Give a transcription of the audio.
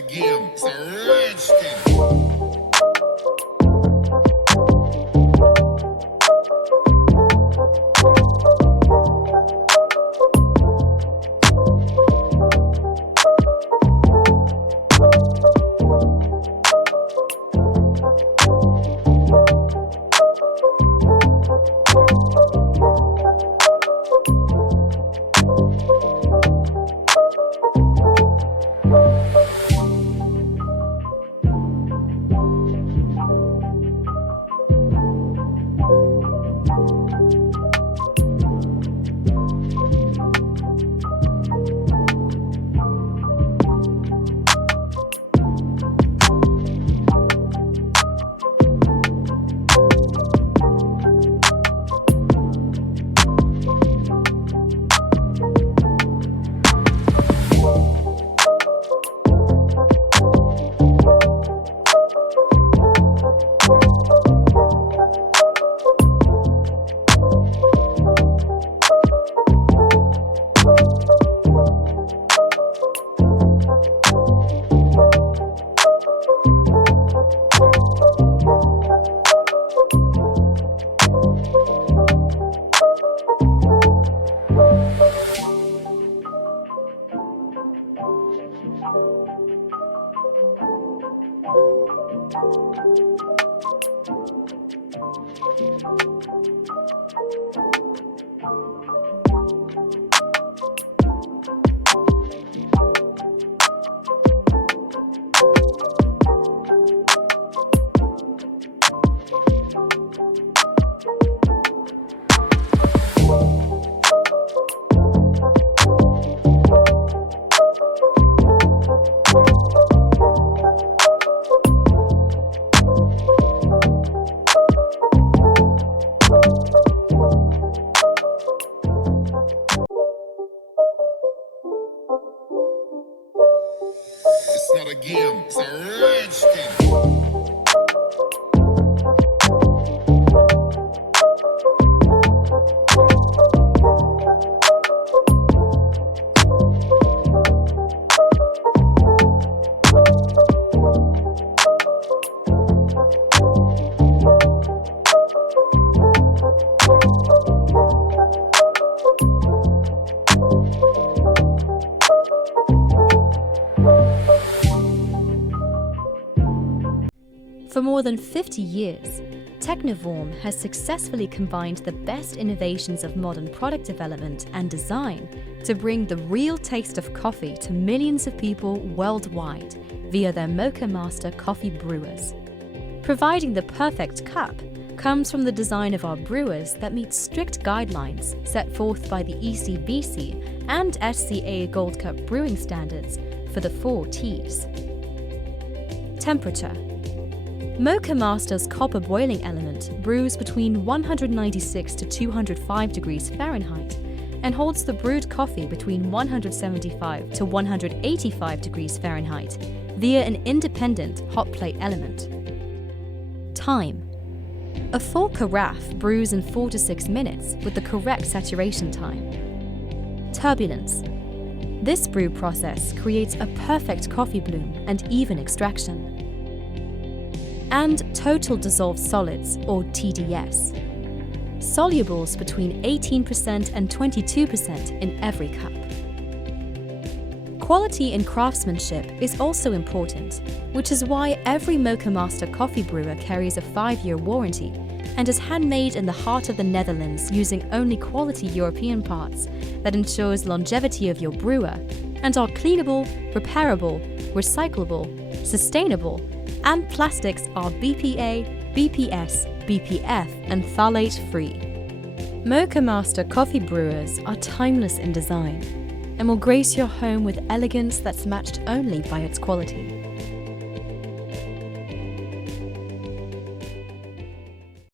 a game, it's a rich thing. It's not a game, it's a rich thing. For more than 50 years, Technivorm has successfully combined the best innovations of modern product development and design to bring the real taste of coffee to millions of people worldwide via their Moccamaster coffee brewers. Providing the perfect cup comes from the design of our brewers that meet strict guidelines set forth by the ECBC and SCA Gold Cup brewing standards for the 4 T's. Temperature. Moccamaster's copper boiling element brews between 196 to 205 degrees Fahrenheit and holds the brewed coffee between 175 to 185 degrees Fahrenheit via an independent hot plate element. Time. A full carafe brews in 4 to 6 minutes with the correct saturation time. Turbulence. This brew process creates a perfect coffee bloom and even extraction. And total dissolved solids, or TDS. Solubles between 18% and 22% in every cup. Quality in craftsmanship is also important, which is why every Moccamaster coffee brewer carries a 5-year warranty and is handmade in the heart of the Netherlands using only quality European parts that ensures longevity of your brewer and are cleanable, repairable, recyclable, sustainable, and plastics are BPA, BPS, BPF, and phthalate-free. Moccamaster coffee brewers are timeless in design and will grace your home with elegance that's matched only by its quality.